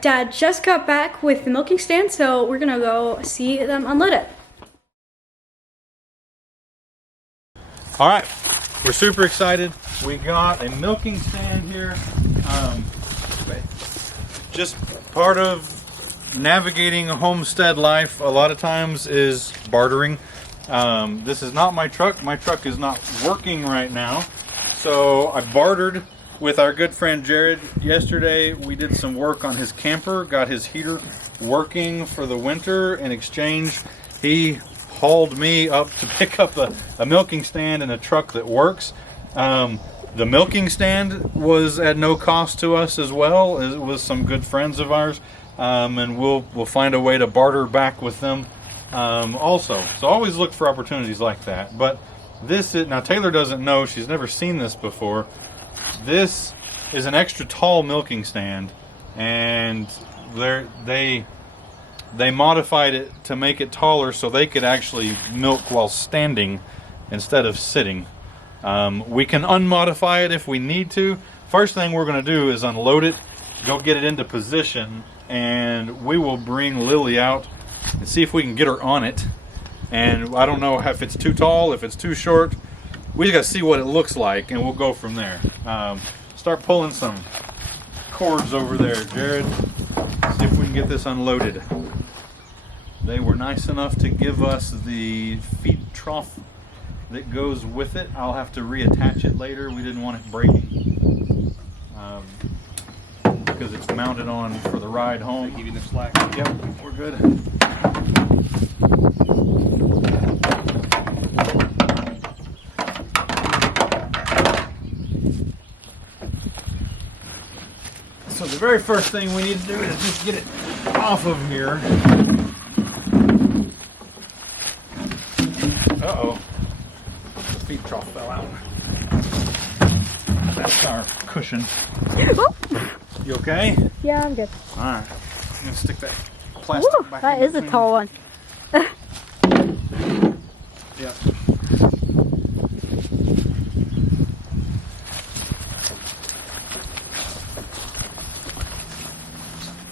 Dad just got back with the milking stand, so we're gonna go see them unload it. All right, we're super excited. We got a milking stand here. Just part of navigating a homestead life a lot of times is bartering. This is not my truck. My truck is not working right now. So I bartered with our good friend Jared yesterday. We did some work on his camper, got his heater working for the winter. In exchange, he hauled me up to pick up a milking stand and a truck that works. The milking stand was at no cost to us as well. It was some good friends of ours, and we'll find a way to barter back with them also. So always look for opportunities like that. But this is, now Taylor doesn't know, she's never seen this before. This is an extra tall milking stand, and they modified it to make it taller so they could actually milk while standing instead of sitting. We can unmodify it if we need to. First thing we're going to do is unload it, go get it into position, and we will bring Lily out and see if we can get her on it. And I don't know if it's too tall, if it's too short. We just got to see what it looks like, and we'll go from there. Start pulling some cords over there, Jared. See if we can get this unloaded. They were nice enough to give us the feed trough that goes with it. I'll have to reattach it later. We didn't want it breaking because it's mounted on for the ride home. Give you the slack. Yep, we're good. So the very first thing we need to do is just get it off of here. Uh-oh. The feed trough fell out. That's our cushion. You okay? Yeah, I'm good. Alright. I'm going to stick that plastic Woo, back that in is a between. tall one. Yep.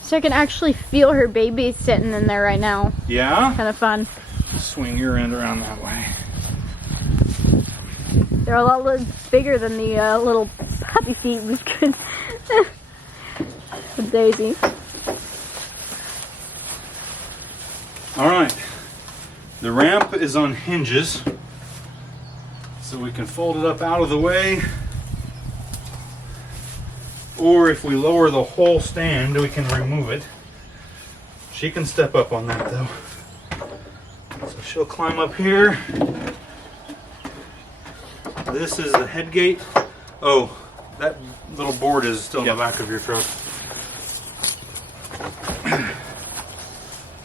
So I can actually feel her baby sitting in there right now. Yeah? Kind of fun. Swing your end around that way. They're a lot bigger than the little puppy feet was good. With Daisy. Alright. The ramp is on hinges, so we can fold it up out of the way. Or if we lower the whole stand, we can remove it. She can step up on that though. So she'll climb up here. This is the head gate. Oh, that little board is still in the back of your truck.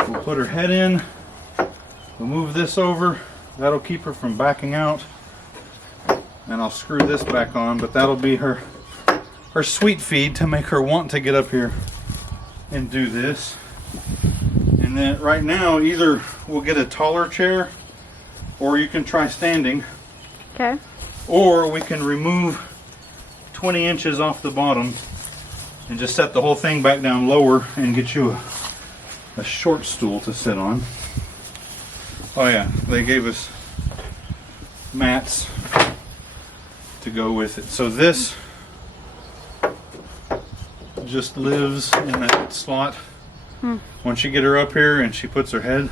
We'll put her head in. We'll move this over. That'll keep her from backing out. And I'll screw this back on, but that'll be her sweet feed to make her want to get up here and do this. And then right now, either we'll get a taller chair, or you can try standing. Okay. Or we can remove 20 inches off the bottom and just set the whole thing back down lower and get you a short stool to sit on. Oh yeah, they gave us mats to go with it. So this just lives in that slot. Once you get her up here and she puts her head,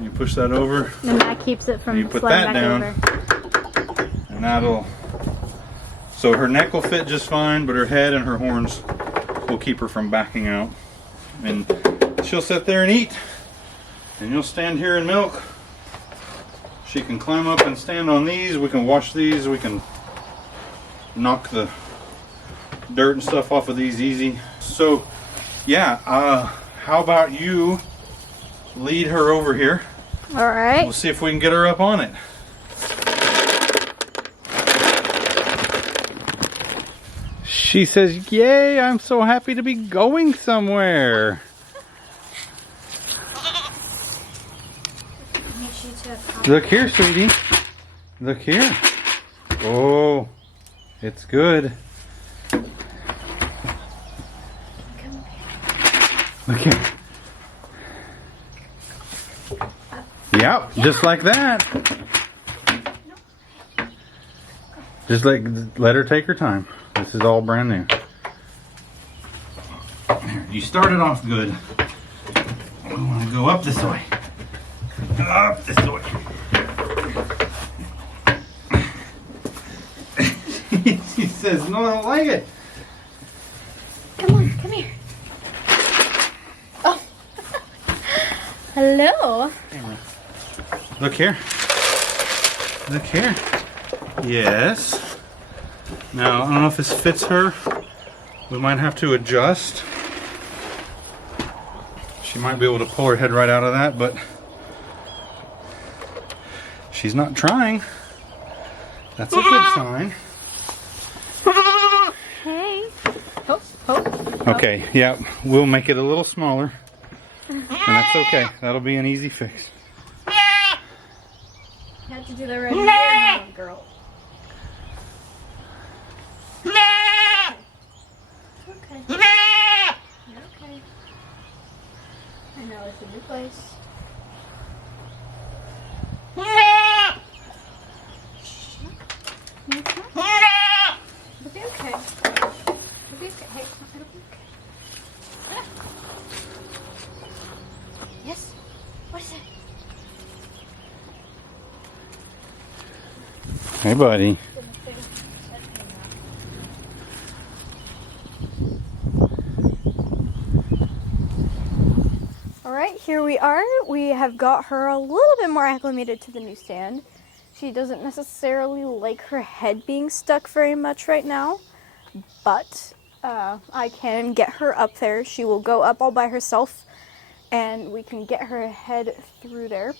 you push that over. And that keeps it from You put sliding that back down. over. And that'll, so her neck will fit just fine, but her head and her horns will keep her from backing out. And she'll sit there and eat, and you'll stand here and milk. She can climb up and stand on these. We can wash these. We can knock the dirt and stuff off of these easy. So yeah, how about you lead her over here? All right. We'll see if we can get her up on it. She says, yay, I'm so happy to be going somewhere. Look here, sweetie. Look here. Oh, it's good. Look here. Yep, just like that. Just let her take her time. This is all brand new. You started off good. I want to go up this way. Up this way. She says, no, I don't like it. Come on, come here. Oh. Hello. Camera. Look here. Look here. Yes. Now, I don't know if this fits her. We might have to adjust. She might be able to pull her head right out of that, but she's not trying. That's a good sign. Hey. Oh, oh. Okay, yeah, we'll make it a little smaller. And that's okay. That'll be an easy fix. You have to do that right now, girl. Okay. Okay. I know it's a new place. It'll be okay. It'll be okay. Hey, it'll be okay. Yes? What is it? Hey, buddy. Alright, here we are. We have got her a little bit more acclimated to the new stand. She doesn't necessarily like her head being stuck very much right now, but I can get her up there. She will go up all by herself, and we can get her head through there.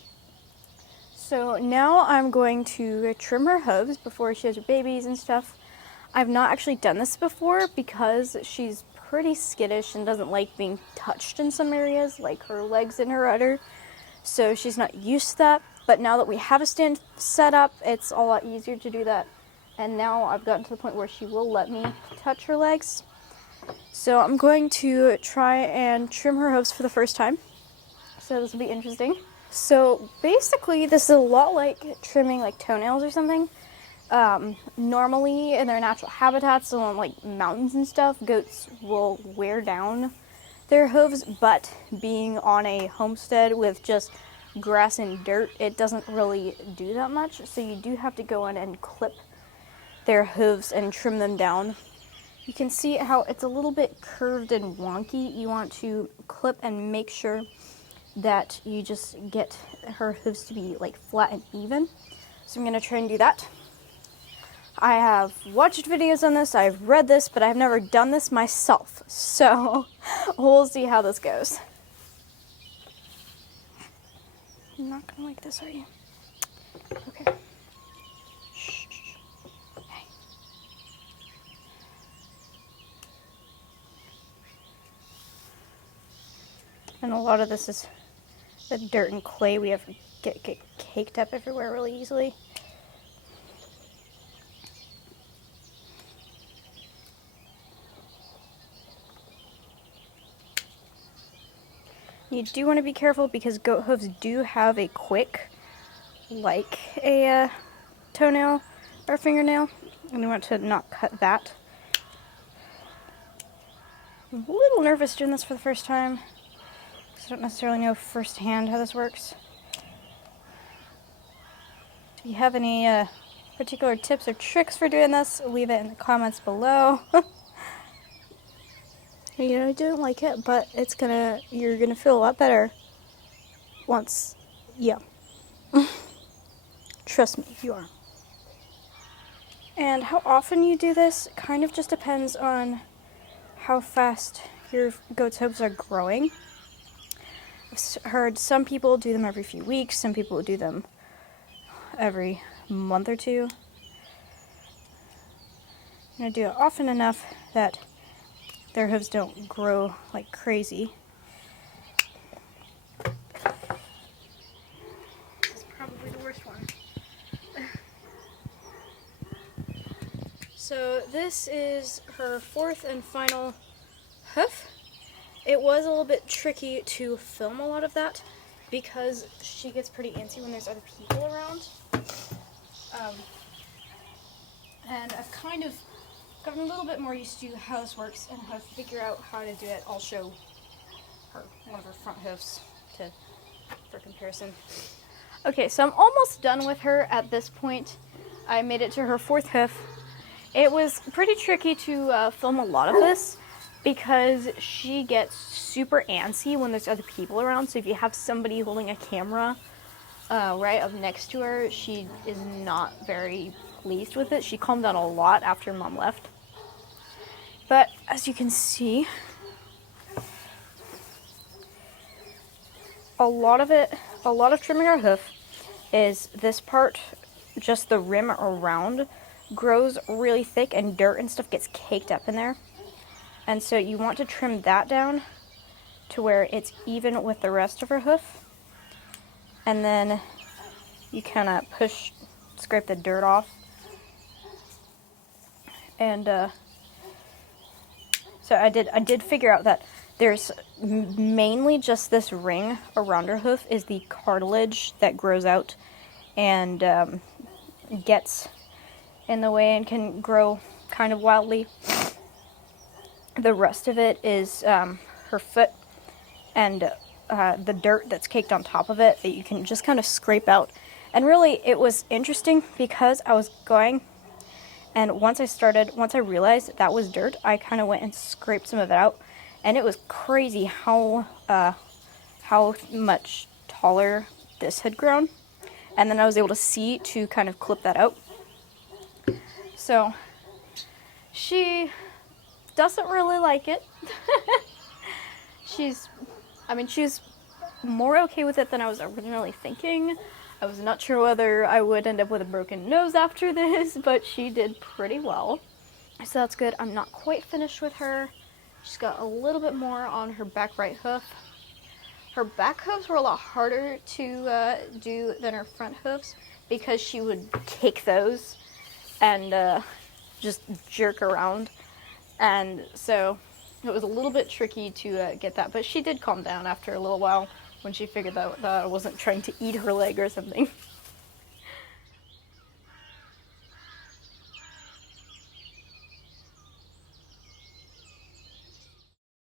So now I'm going to trim her hooves before she has her babies and stuff. I've not actually done this before because she's pretty skittish and doesn't like being touched in some areas, like her legs and her udder. So she's not used to that. But now that we have a stand set up, it's a lot easier to do that. And now I've gotten to the point where she will let me touch her legs. So I'm going to try and trim her hooves for the first time. So this will be interesting. So basically this is a lot like trimming like toenails or something. Normally in their natural habitats on like mountains and stuff, goats will wear down their hooves, but being on a homestead with just grass and dirt, it doesn't really do that much. So you do have to go in and clip their hooves and trim them down. You can see how it's a little bit curved and wonky. You want to clip and make sure that you just get her hooves to be like flat and even. So I'm going to try and do that. I have watched videos on this, I've read this, but I've never done this myself. So we'll see how this goes. You're not gonna like this, are you? Okay. Shh. Hey. And a lot of this is the dirt and clay we have get caked up everywhere really easily. You do want to be careful because goat hooves do have a quick, like a toenail or fingernail, and you want to not cut that. I'm a little nervous doing this for the first time because I don't necessarily know firsthand how this works. If you have any particular tips or tricks for doing this, leave it in the comments below. You know, I didn't like it, but you're gonna feel a lot better once, yeah. Trust me, you are. And how often you do this kind of just depends on how fast your goat's hooves are growing. I've heard some people do them every few weeks, some people do them every month or two. I'm gonna do it often enough that their hooves don't grow like crazy. This is probably the worst one. So this is her fourth and final hoof. it was a little bit tricky to film a lot of that because she gets pretty antsy when there's other people around. And I've kind of gotten a little bit more used to how this works and how to figure out how to do it. I'll show her one of her front hoofs for comparison. Okay, so I'm almost done with her at this point. I made it to her fourth hoof. It was pretty tricky to film a lot of this because she gets super antsy when there's other people around. So if you have somebody holding a camera right up next to her, she is not very pleased with it. She calmed down a lot after Mom left. But as you can see, a lot of trimming her hoof is this part, just the rim around, grows really thick and dirt and stuff gets caked up in there. And so you want to trim that down to where it's even with the rest of her hoof. And then you kind of scrape the dirt off. And so I did figure out that there's mainly just this ring around her hoof is the cartilage that grows out and gets in the way and can grow kind of wildly. The rest of it is her foot and the dirt that's caked on top of it that you can just kind of scrape out. And really, it was interesting because I was going, and once I realized that was dirt, I kind of went and scraped some of it out, and it was crazy how much taller this had grown. And then I was able to see to kind of clip that out. So she doesn't really like it. She's more okay with it than I was originally thinking. I was not sure whether I would end up with a broken nose after this, but she did pretty well. So that's good. I'm not quite finished with her. She's got a little bit more on her back right hoof. Her back hooves were a lot harder to do than her front hooves because she would kick those and just jerk around. And so it was a little bit tricky to get that, but she did calm down after a little while when she figured that I wasn't trying to eat her leg or something.